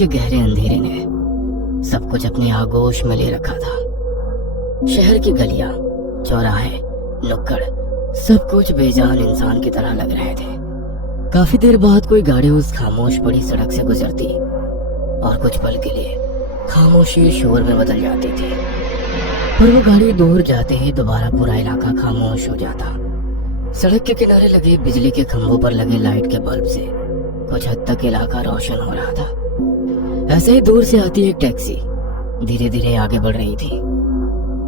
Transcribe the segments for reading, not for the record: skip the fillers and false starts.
के गहरे अंधेरे ने सब कुछ अपनी आगोश में ले रखा था। शहर की गलियां, चौराहे, नुक्कड़, सब कुछ बेजान इंसान की तरह लग रहे थे। काफी देर बाद कोई गाड़ी उस खामोश पड़ी सड़क से गुजरती और कुछ पल के लिए खामोशी शोर में बदल जाती थी। पर वो गाड़ी दूर जाते ही दोबारा पूरा इलाका खामोश हो जाता। सड़क के किनारे लगे बिजली के खंभों पर लगे लाइट के बल्ब से कुछ हद तक इलाका रोशन हो रहा था। ऐसे ही दूर से आती एक टैक्सी धीरे धीरे आगे बढ़ रही थी।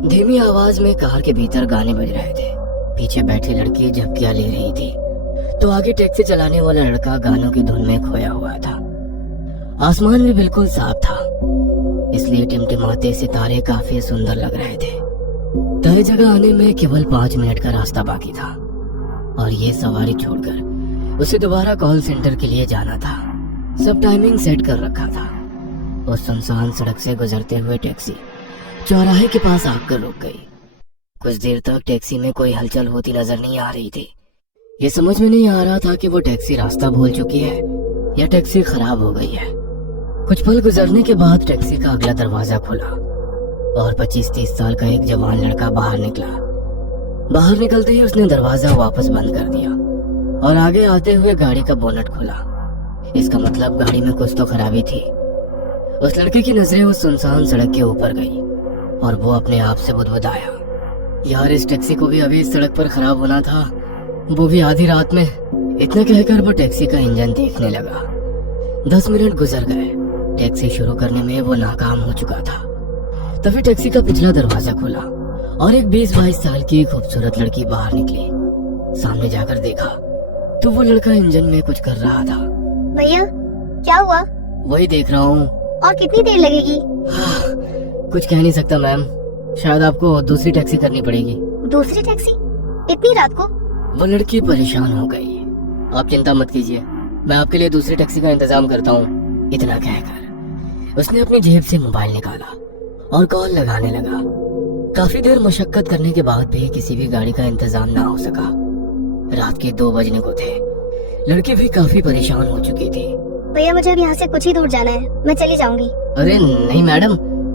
धीमी आवाज में कार के भीतर गाने बज रहे थे। पीछे बैठी लड़की झपकियां ले रही थी तो आगे टैक्सी चलाने वाला लड़का गानों की धुन में खोया हुआ था। आसमान भी बिल्कुल साफ था, इसलिए टिमटिमाते सितारे काफी सुंदर लग रहे थे। तय जगह आने में केवल 5 मिनट का रास्ता बाकी था और ये सवारी छोड़कर उसे दोबारा कॉल सेंटर के लिए जाना था। सब टाइमिंग सेट कर रखा था। उस सुनसान सड़क से गुजरते हुए टैक्सी चौराहे के पास आकर रुक गई। कुछ देर तक टैक्सी में कोई हलचल होती नजर नहीं आ रही थी। ये समझ में नहीं आ रहा था कि वो टैक्सी रास्ता भूल चुकी है या टैक्सी खराब हो गई है। कुछ पल गुजरने के बाद टैक्सी का अगला दरवाजा खुला और 25-30 साल का एक जवान लड़का बाहर निकला। बाहर निकलते ही उसने दरवाजा वापस बंद कर दिया और आगे आते हुए गाड़ी का बोनट खोला। इसका मतलब गाड़ी में कुछ तो खराबी थी। उस लड़के की नजरें उस सुनसान सड़क के ऊपर गई और वो अपने आप से बुदबुदाया, यार इस टैक्सी को भी अभी इस सड़क पर खराब होना था, वो भी आधी रात में। इतना कहकर वो टैक्सी का इंजन देखने लगा। 10 मिनट गुजर गए। टैक्सी शुरू करने में वो नाकाम हो चुका था। तभी टैक्सी का पिछला दरवाजा खुला और एक 20-22 साल की खूबसूरत लड़की बाहर निकली। सामने जाकर देखा तो वो लड़का इंजन में कुछ कर रहा था। भैया क्या हुआ? वही देख रहा हूँ। और कितनी देर लगेगी? कुछ कह नहीं सकता मैम, शायद आपको दूसरी टैक्सी करनी पड़ेगी। दूसरी टैक्सी? इतनी रात को? वो लड़की परेशान हो गई। आप चिंता मत कीजिए, मैं आपके लिए दूसरी टैक्सी का इंतजाम करता हूँ। इतना कहकर उसने अपनी जेब से मोबाइल निकाला और कॉल लगाने लगा। काफी देर मशक्कत करने के बाद भी किसी भी गाड़ी का इंतजाम ना हो सका। रात के 2 बजने को थे। लड़की भी काफी परेशान हो चुकी थी। भैया मुझे अब यहाँ से कुछ ही दूर जाना है, मैं चली जाऊंगी। अरे नहीं मैडम,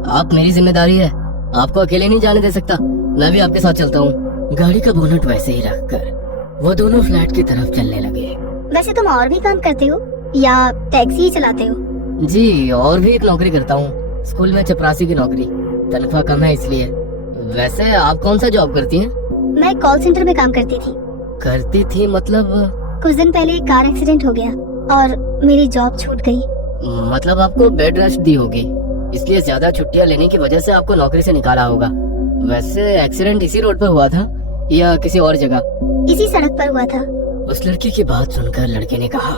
आप मेरी जिम्मेदारी है, आपको अकेले नहीं जाने दे सकता। मैं भी आपके साथ चलता हूँ। गाड़ी का बोनट वैसे ही रखकर वो दोनों फ्लैट की तरफ चलने लगे। वैसे तुम और भी काम करते हो या टैक्सी ही चलाते हो? जी, और भी एक नौकरी करता हूँ, स्कूल में चपरासी की नौकरी। तनख्वाह कम है इसलिए। वैसे आप कौन सा जॉब करती हैं? मैं कॉल सेंटर में काम करती थी। करती थी मतलब? कुछ दिन पहले एक कार एक्सीडेंट हो गया और मेरी जॉब छूट गई। मतलब आपको बेड रेस्ट दी होगी, इसलिए ज्यादा छुट्टियाँ लेने की वजह से आपको नौकरी से निकाला होगा। वैसे एक्सीडेंट इसी रोड पर हुआ था या किसी और जगह? इसी सड़क पर हुआ था। उस लड़की की बात सुनकर लड़के ने कहा,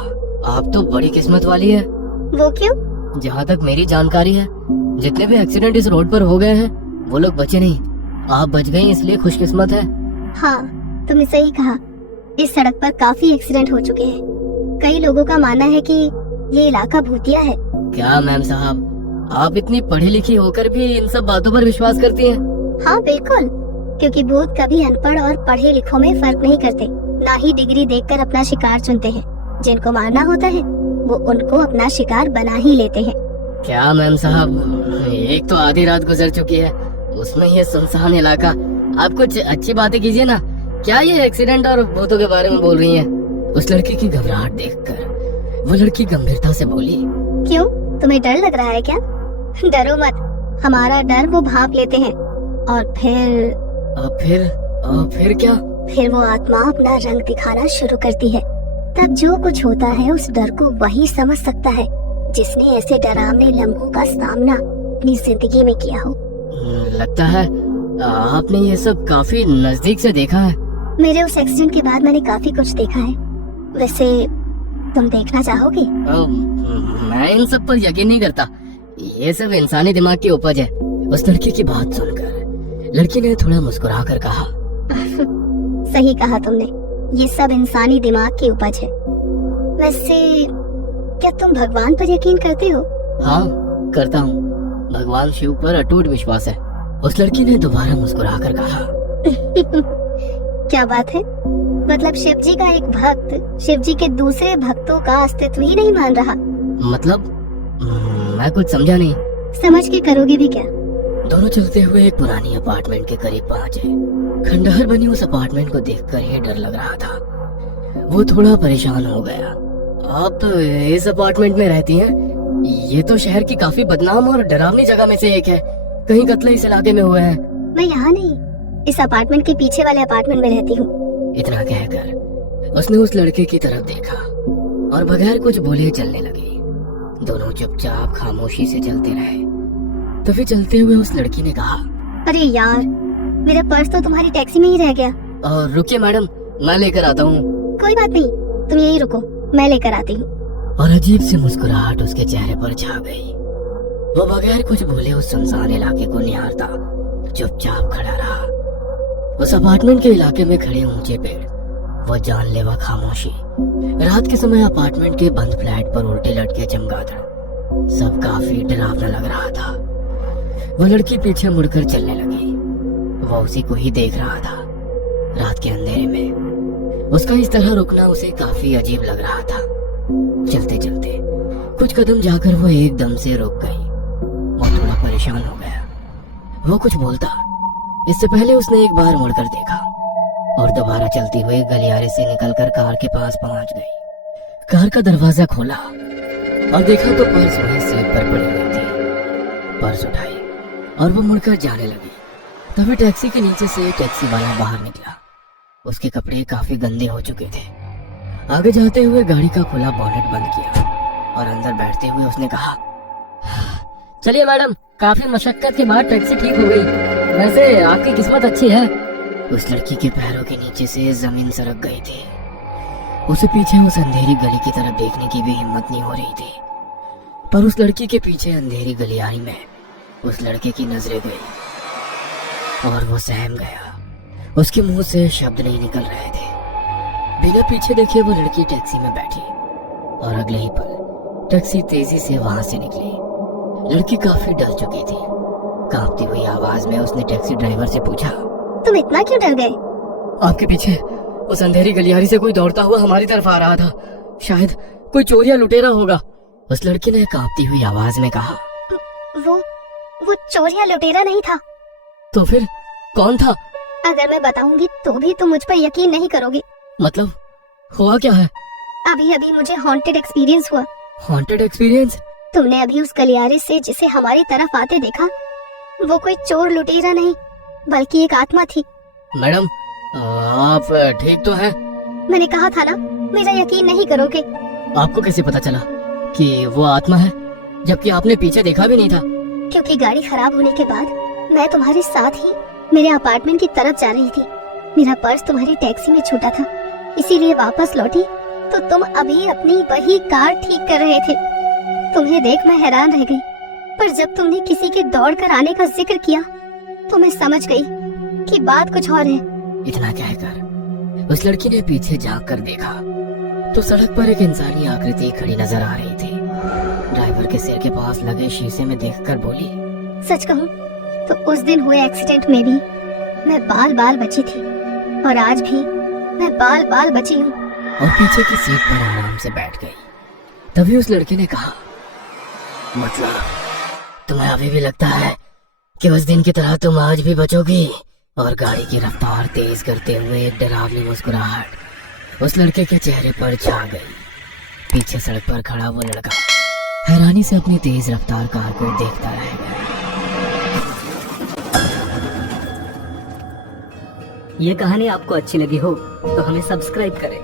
आप तो बड़ी किस्मत वाली है। वो क्यों? जहाँ तक मेरी जानकारी है, जितने भी एक्सीडेंट इस रोड पर हो गए हैं वो लोग बचे नहीं। आप बच गई इसलिए खुशकिस्मत है। हाँ, तुमने सही कहा। इस सड़क पर काफी एक्सीडेंट हो चुके हैं। कई लोगों का मानना है कि ये इलाका भूतिया है। क्या मैम साहब, आप इतनी पढ़ी लिखी होकर भी इन सब बातों पर विश्वास करती हैं? हाँ बिल्कुल, क्योंकि भूत कभी अनपढ़ और पढ़े लिखों में फर्क नहीं करते, ना ही डिग्री देखकर अपना शिकार चुनते हैं। जिनको मारना होता है वो उनको अपना शिकार बना ही लेते हैं। क्या मैम साहब, एक तो आधी रात गुजर चुकी है, उसमें ये सुनसान इलाका। आप कुछ अच्छी बातें कीजिए ना। क्या ये एक्सीडेंट और भूतों के बारे में बोल रही हैं? उस लड़की की घबराहट देखकर वो लड़की गंभीरता से बोली, क्यों, तुम्हें डर लग रहा है क्या? डरो मत, हमारा डर वो भांप लेते हैं और फिर क्या? फिर वो आत्मा अपना रंग दिखाना शुरू करती है। तब जो कुछ होता है उस डर को वही समझ सकता है जिसने ऐसे डरावने लम्हों का सामना अपनी जिंदगी में किया हो। लगता है आपने ये सब काफी नजदीक से देखा है। मेरे उस एक्सीडेंट के बाद मैंने काफी कुछ देखा है। वैसे तुम देखना चाहोगे? मैं इन सब पर यकीन नहीं करता, ये सब इंसानी दिमाग की उपज है। उस लड़की की बात सुनकर लड़की ने थोड़ा मुस्कुरा कर कहा, सही कहा तुमने, ये सब इंसानी दिमाग की उपज है। वैसे क्या तुम भगवान पर यकीन करते हो? हाँ करता हूँ, भगवान शिव पर अटूट विश्वास है। उस लड़की ने दोबारा मुस्कुरा कर कहा, क्या बात है, मतलब शिव जी का एक भक्त शिव जी के दूसरे भक्तों का अस्तित्व ही नहीं मान रहा? मैं कुछ समझा नहीं। समझ के करोगे भी क्या? दोनों चलते हुए एक पुरानी अपार्टमेंट के करीब पहुंचे। खंडहर बनी उस अपार्टमेंट को देखकर ही डर लग रहा था। वो थोड़ा परेशान हो गया। आप तो इस अपार्टमेंट में रहती हैं? ये तो शहर की काफी बदनाम और डरावनी जगह में से एक है। कहीं कत्ल इस इलाके में हुए हैं? मैं यहाँ नहीं, इस अपार्टमेंट के पीछे वाले अपार्टमेंट में रहती हूँ। इतना कहकर उसने उस लड़के की तरफ देखा और बगैर कुछ बोले चलने लगी। दोनों चुपचाप खामोशी से चलते रहे। तभी चलते हुए उस लड़की ने कहा, अरे यार, मेरा पर्स तो तुम्हारी टैक्सी में ही रह गया। और रुकिए मैडम, मैं लेकर आता हूँ। कोई बात नहीं, तुम यहीं रुको, मैं लेकर आती हूँ। और अजीब सी मुस्कुराहट उसके चेहरे पर छा गई। वो बगैर कुछ बोले उस सुनसान इलाके को निहारता चुपचाप खड़ा रहा। उस अपार्टमेंट के इलाके में खड़े ऊंचे पेड़, वो जानलेवा खामोशी, रात के समय अपार्टमेंट के बंद फ्लैट पर उल्टे लटके चमगादड़, सब काफी डरावना लग रहा था। वो लड़की पीछे मुड़कर चलने लगी। वो उसी को ही देख रहा था। रात के अंधेरे में उसका इस तरह रुकना उसे काफी अजीब लग रहा था। चलते चलते कुछ कदम जाकर वो एकदम से रुक गई। वो थोड़ा परेशान हो गया। वो कुछ बोलता इससे पहले उसने एक बार मुड़कर देखा और दोबारा चलती हुई गलियारे से निकलकर कार के पास पहुंच गई। कार का दरवाजा खोला और देखा तो पर्स वहीं सीट पर पड़ी हुई थी। पर्स उठाई और वो मुड़कर जाने लगी। तभी टैक्सी के नीचे से टैक्सी वाला बाहर निकला। उसके कपड़े काफी गंदे हो चुके थे। आगे जाते हुए गाड़ी का खुला बॉनेट बंद किया और अंदर बैठते हुए उसने कहा, चलिए मैडम, काफी मशक्कत के बाद टैक्सी ठीक हो गई। वैसे आपकी किस्मत अच्छी है। उस लड़की के पैरों के नीचे से जमीन सरक गई थी। उसे पीछे उस अंधेरी गली की तरफ देखने की भी हिम्मत नहीं हो रही थी। पर उस लड़की के पीछे अंधेरी गलियारी में उस लड़के की नजरें गई और वो सहम गया। उसके मुंह से शब्द नहीं निकल रहे थे। बिना पीछे देखे वो लड़की टैक्सी में बैठी और अगले ही पल टैक्सी तेजी से वहां से निकली। लड़की काफी डर चुकी थी। कांपती हुई आवाज में उसने टैक्सी ड्राइवर से पूछा, तुम इतना क्यों डर गए? आपके पीछे उस अंधेरी गलियारी से कोई दौड़ता हुआ हमारी तरफ आ रहा था। शायद कोई चोर या लुटेरा होगा। उस लड़की ने कांपती हुई आवाज में कहा। वो चोर या लुटेरा नहीं था। तो फिर कौन था? अगर मैं बताऊंगी तो भी तुम मुझ पर यकीन नहीं करोगे। मतलब हुआ क्या है? अभी अभी मुझे हॉन्टेड एक्सपीरियंस हुआ। Haunted experience? तुमने अभी उस गलियारे से जिसे हमारी तरफ आते देखा, वो कोई चोर लुटेरा नहीं बल्कि एक आत्मा थी। मैडम, आप ठीक तो हैं? मैंने कहा था ना, मेरा यकीन नहीं करोगे। आपको कैसे पता चला कि वो आत्मा है, जबकि आपने पीछे देखा भी नहीं था? क्योंकि गाड़ी खराब होने के बाद मैं तुम्हारे साथ ही मेरे अपार्टमेंट की तरफ जा रही थी। मेरा पर्स तुम्हारी टैक्सी में छूटा था, इसीलिए वापस लौटी तो तुम अभी अपनी वही कार ठीक कर रहे थे। तुम्हें देख मैं हैरान रह गई, पर जब तुमने किसी के दौड़ कर आने का जिक्र किया तो मैं समझ गई कि बात कुछ और है। इतना कहकर उस लड़की ने पीछे झांक कर देखा तो सड़क पर एक इंसानी आकृति खड़ी नजर आ रही थी। ड्राइवर के सिर के पास लगे शीशे में देखकर बोली, सच कहूँ तो उस दिन हुए एक्सीडेंट में भी मैं बाल बाल बची थी और आज भी मैं बाल बाल बची हूँ। और पीछे की सीट पर आराम से बैठ गई। तभी उस लड़के ने कहा, मतलब तुम्हें अभी भी लगता है कि उस दिन की तरह तुम आज भी बचोगी? और गाड़ी की रफ्तार तेज करते हुए एक डरावनी मुस्कुराहट उस लड़के के चेहरे पर छा गई। पीछे सड़क पर खड़ा वो लड़का हैरानी से अपनी तेज रफ्तार कार को देखता रह गया। ये कहानी आपको अच्छी लगी हो तो हमें सब्सक्राइब करें